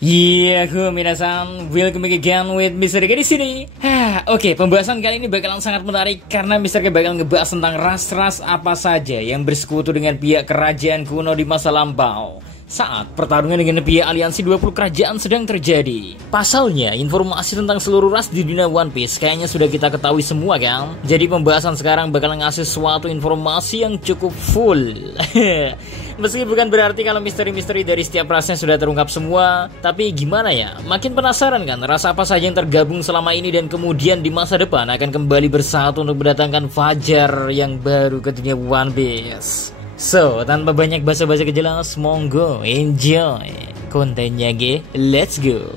Aku minasan, welcome back again with Mr. G di sini. Oke, pembahasan kali ini bakalan sangat menarik karena Mr. G bakal ngebahas tentang ras-ras apa saja yang bersekutu dengan pihak kerajaan kuno di masa lampau saat pertarungan dengan pihak aliansi 20 kerajaan sedang terjadi. Pasalnya, informasi tentang seluruh ras di dunia One Piece kayaknya sudah kita ketahui semua kan? Jadi pembahasan sekarang bakal ngasih suatu informasi yang cukup full. Meski bukan berarti kalau misteri-misteri dari setiap rasnya sudah terungkap semua, tapi gimana ya? Makin penasaran kan ras apa saja yang tergabung selama ini dan kemudian di masa depan akan kembali bersatu untuk mendatangkan fajar yang baru ke dunia One Piece. So, tanpa banyak basa-basi kejelas, monggo enjoy kontennya ge, let's go.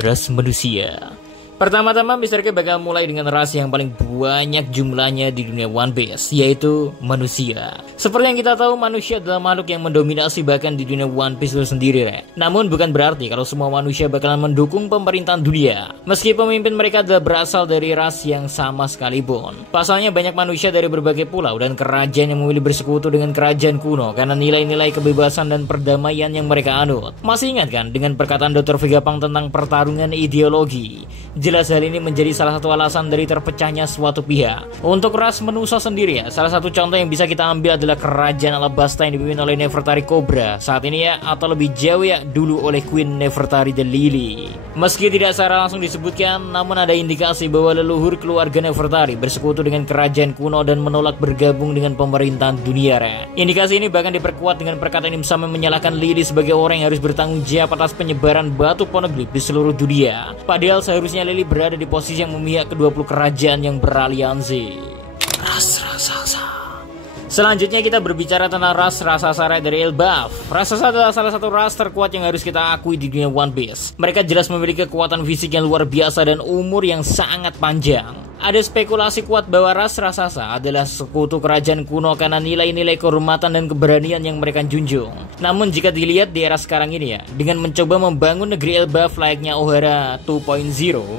Ras manusia. Pertama-tama Mr. K bakal mulai dengan ras yang paling banyak jumlahnya di dunia One Piece, yaitu manusia. Seperti yang kita tahu, manusia adalah makhluk yang mendominasi bahkan di dunia One Piece itu sendiri, Namun bukan berarti kalau semua manusia bakalan mendukung pemerintahan dunia, meski pemimpin mereka adalah berasal dari ras yang sama sekalipun. Pasalnya banyak manusia dari berbagai pulau dan kerajaan yang memilih bersekutu dengan kerajaan kuno karena nilai-nilai kebebasan dan perdamaian yang mereka anut. Masih ingat kan dengan perkataan Dr. Vegapunk tentang pertarungan ideologi? Jelas hal ini menjadi salah satu alasan dari terpecahnya suatu pihak. Untuk ras manusia sendiri salah satu contoh yang bisa kita ambil adalah kerajaan Alabasta yang dipimpin oleh Nefertari Cobra saat ini atau lebih jauh dulu oleh Queen Nefertari the Lily. Meski tidak secara langsung disebutkan, namun ada indikasi bahwa leluhur keluarga Nefertari bersekutu dengan kerajaan kuno dan menolak bergabung dengan pemerintahan dunia. Indikasi ini bahkan diperkuat dengan perkataan Im-Sam yang menyalahkan Lily sebagai orang yang harus bertanggung jawab atas penyebaran batu poneglyph di seluruh dunia. Padahal seharusnya Lily berada di posisi yang memihak ke-20 kerajaan yang beraliansi. Ras raksasa. Selanjutnya kita berbicara tentang ras raksasa dari Elbaf. Raksasa adalah salah satu ras terkuat yang harus kita akui di dunia One Piece. Mereka jelas memiliki kekuatan fisik yang luar biasa dan umur yang sangat panjang. Ada spekulasi kuat bahwa ras raksasa adalah sekutu kerajaan kuno karena nilai-nilai kehormatan dan keberanian yang mereka junjung. Namun jika dilihat di era sekarang ini dengan mencoba membangun negeri Elbaf layaknya Ohara 2.0,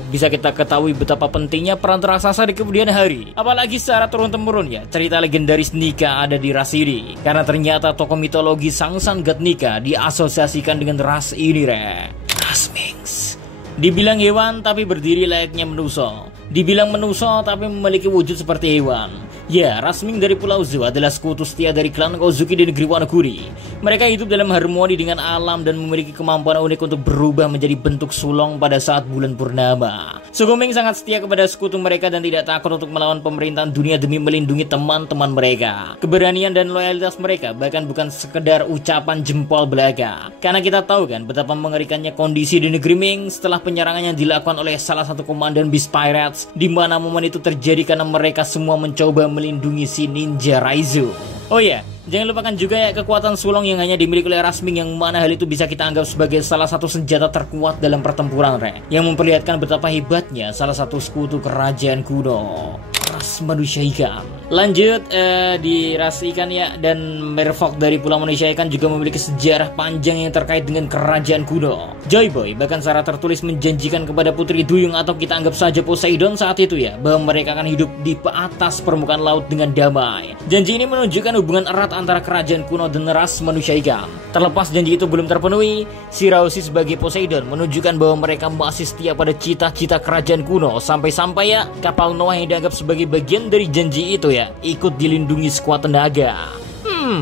bisa kita ketahui betapa pentingnya peran raksasa di kemudian hari. Apalagi secara turun-temurun cerita legendaris Nika ada di ras ini. Karena ternyata tokoh mitologi Sangsan God Nika diasosiasikan dengan ras ini, Ras Minx. Dibilang hewan tapi berdiri layaknya manusia. Dibilang manusia tapi memiliki wujud seperti hewan. Ya, ras Minx dari Pulau Zou adalah sekutu setia dari klan Kozuki di negeri Wano Kuri. Mereka hidup dalam harmoni dengan alam dan memiliki kemampuan unik untuk berubah menjadi bentuk sulong pada saat bulan purnama. Suku Minx sangat setia kepada sekutu mereka dan tidak takut untuk melawan pemerintahan dunia demi melindungi teman-teman mereka. Keberanian dan loyalitas mereka bahkan bukan sekedar ucapan jempol belaka. Karena kita tahu kan betapa mengerikannya kondisi di negeri Minx setelah penyerangan yang dilakukan oleh salah satu komandan Beast Pirates, di mana momen itu terjadi karena mereka semua mencoba melindungi si Ninja Raizo. Oh ya, jangan lupakan juga kekuatan sulong yang hanya dimiliki oleh ras Minx, yang mana hal itu bisa kita anggap sebagai salah satu senjata terkuat dalam pertempuran, yang memperlihatkan betapa hebatnya salah satu sekutu kerajaan kuno. Ras manusia ikan. Lanjut di ras ikan dan Merfolk dari Pulau Manusia Ikan juga memiliki sejarah panjang yang terkait dengan kerajaan kuno. Joy Boy bahkan secara tertulis menjanjikan kepada Putri Duyung atau kita anggap saja Poseidon saat itu bahwa mereka akan hidup di atas permukaan laut dengan damai. Janji ini menunjukkan hubungan erat antara kerajaan kuno dan ras manusia ikan. Terlepas janji itu belum terpenuhi, Shirahoshi sebagai Poseidon menunjukkan bahwa mereka masih setia pada cita-cita kerajaan kuno sampai-sampai kapal Noah yang dianggap sebagai bagian dari janji itu ikut dilindungi sekuat tenaga.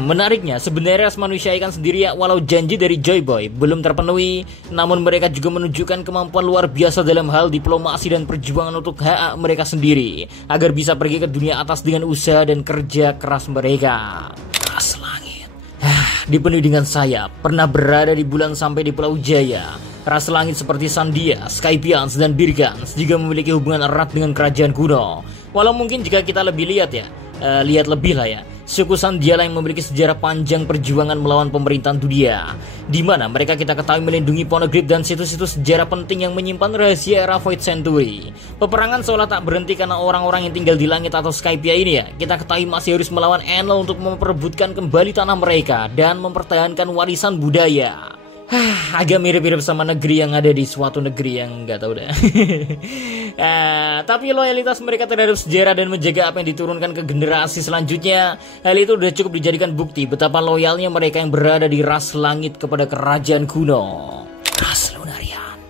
Menariknya sebenarnya ras manusia ikan sendiri walau janji dari Joy Boy belum terpenuhi, namun mereka juga menunjukkan kemampuan luar biasa dalam hal diplomasi dan perjuangan untuk hak mereka sendiri agar bisa pergi ke dunia atas dengan usaha dan kerja keras mereka. Ras langit dipenuhi dengan sayap, pernah berada di bulan sampai di Pulau Jaya. Ras langit seperti Sandia, Skypians, dan Birgans juga memiliki hubungan erat dengan kerajaan kuno. Walau mungkin jika kita lebih lihat lihat lebih suku Sandiala yang memiliki sejarah panjang perjuangan melawan pemerintahan dunia, di mana mereka kita ketahui melindungi poneglyph dan situs-situs sejarah penting yang menyimpan rahasia era Void Century. Peperangan seolah tak berhenti karena orang-orang yang tinggal di langit atau Skypia ini kita ketahui masih harus melawan Enel untuk memperebutkan kembali tanah mereka dan mempertahankan warisan budaya. Agak mirip-mirip sama negeri yang ada di suatu negeri yang nggak tahu dah. Tapi loyalitas mereka terhadap sejarah dan menjaga apa yang diturunkan ke generasi selanjutnya, hal itu udah cukup dijadikan bukti betapa loyalnya mereka yang berada di ras langit kepada kerajaan kuno. Ras Lunari.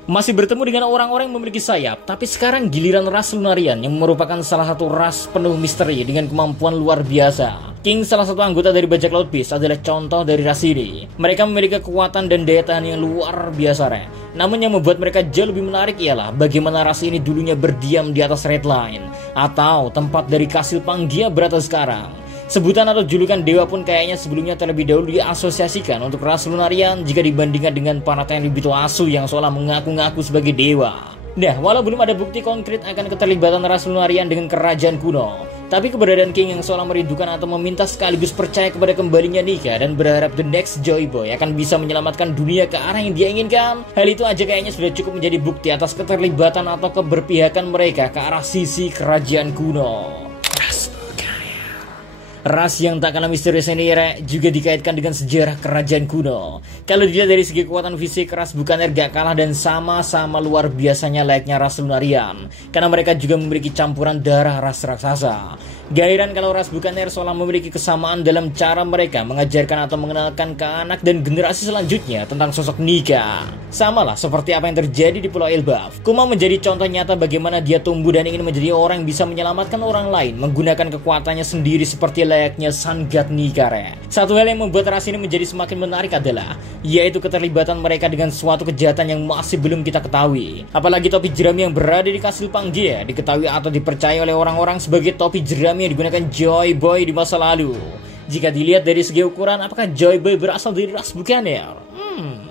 masih bertemu dengan orang-orang yang memiliki sayap, tapi sekarang giliran ras Lunarian yang merupakan salah satu ras penuh misteri dengan kemampuan luar biasa. King, salah satu anggota dari bajak laut Beast, adalah contoh dari ras ini. Mereka memiliki kekuatan dan daya tahan yang luar biasa, Namun yang membuat mereka jauh lebih menarik ialah bagaimana ras ini dulunya berdiam di atas Red Line, atau tempat dari Kastil Panggia berada sekarang. Sebutan atau julukan dewa pun kayaknya sebelumnya terlebih dahulu diasosiasikan untuk ras Lunarian jika dibandingkan dengan para Tenryubito Asu yang seolah mengaku-ngaku sebagai dewa. Nah, walau belum ada bukti konkret akan keterlibatan ras Lunarian dengan kerajaan kuno, tapi keberadaan King yang seolah merindukan atau meminta sekaligus percaya kepada kembalinya Nika dan berharap the next Joy Boy akan bisa menyelamatkan dunia ke arah yang dia inginkan, hal itu aja kayaknya sudah cukup menjadi bukti atas keterlibatan atau keberpihakan mereka ke arah sisi kerajaan kuno. Ras yang tak kalah misterius ini juga dikaitkan dengan sejarah kerajaan kuno. Kalau dilihat dari segi kekuatan fisik, ras Bukaner gak kalah dan sama-sama luar biasanya layaknya ras Lunarian, karena mereka juga memiliki campuran darah ras raksasa. Gak heran kalau ras Bukaner seolah memiliki kesamaan dalam cara mereka mengajarkan atau mengenalkan ke anak dan generasi selanjutnya tentang sosok Nika. Samalah seperti apa yang terjadi di Pulau Elbaf. Kuma menjadi contoh nyata bagaimana dia tumbuh dan ingin menjadi orang yang bisa menyelamatkan orang lain menggunakan kekuatannya sendiri seperti layaknya Sun God Nika. Satu hal yang membuat ras ini menjadi semakin menarik adalah yaitu keterlibatan mereka dengan suatu kejahatan yang masih belum kita ketahui. Apalagi topi jerami yang berada di Kastil Panggia diketahui atau dipercaya oleh orang-orang sebagai topi jerami yang digunakan Joy Boy di masa lalu. Jika dilihat dari segi ukuran, apakah Joy Boy berasal dari ras Bukaner?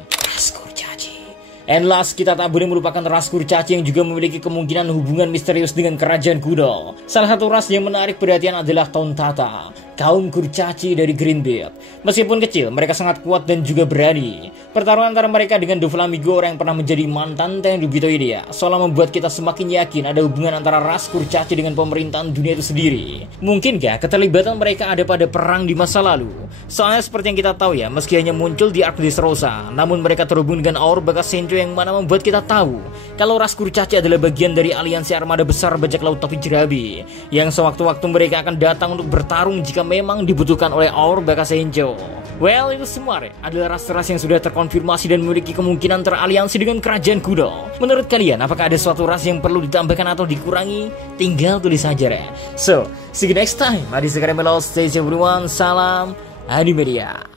Ras Kurcaci. And last, kita tak boleh melupakan ras Kurcaci yang juga memiliki kemungkinan hubungan misterius dengan kerajaan kuno. Salah satu ras yang menarik perhatian adalah Tontata, kaum Kurcaci dari Greenbeard. Meskipun kecil, mereka sangat kuat dan juga berani. Pertarungan antara mereka dengan Doflamingo, orang yang pernah menjadi mantan Tenryubito ini, seolah membuat kita semakin yakin ada hubungan antara ras Kurcaci dengan pemerintahan dunia itu sendiri. Mungkinkah keterlibatan mereka ada pada perang di masa lalu? Soalnya seperti yang kita tahu meski hanya muncul di Arc Dressrosa, namun mereka terhubung dengan Aur Baka Senjo yang mana membuat kita tahu kalau ras Kurcaci adalah bagian dari aliansi armada besar bajak laut topi jerami, yang sewaktu-waktu mereka akan datang untuk bertarung jika memang dibutuhkan oleh Aur Baka Senjo. Well, itu semua adalah ras-ras yang sudah terkonfirmasi dan memiliki kemungkinan teraliansi dengan kerajaan kuno. Menurut kalian, apakah ada suatu ras yang perlu ditambahkan atau dikurangi? Tinggal tulis saja So, see you next time. Adi Sekar Melo, stay safe everyone. Salam Animedia.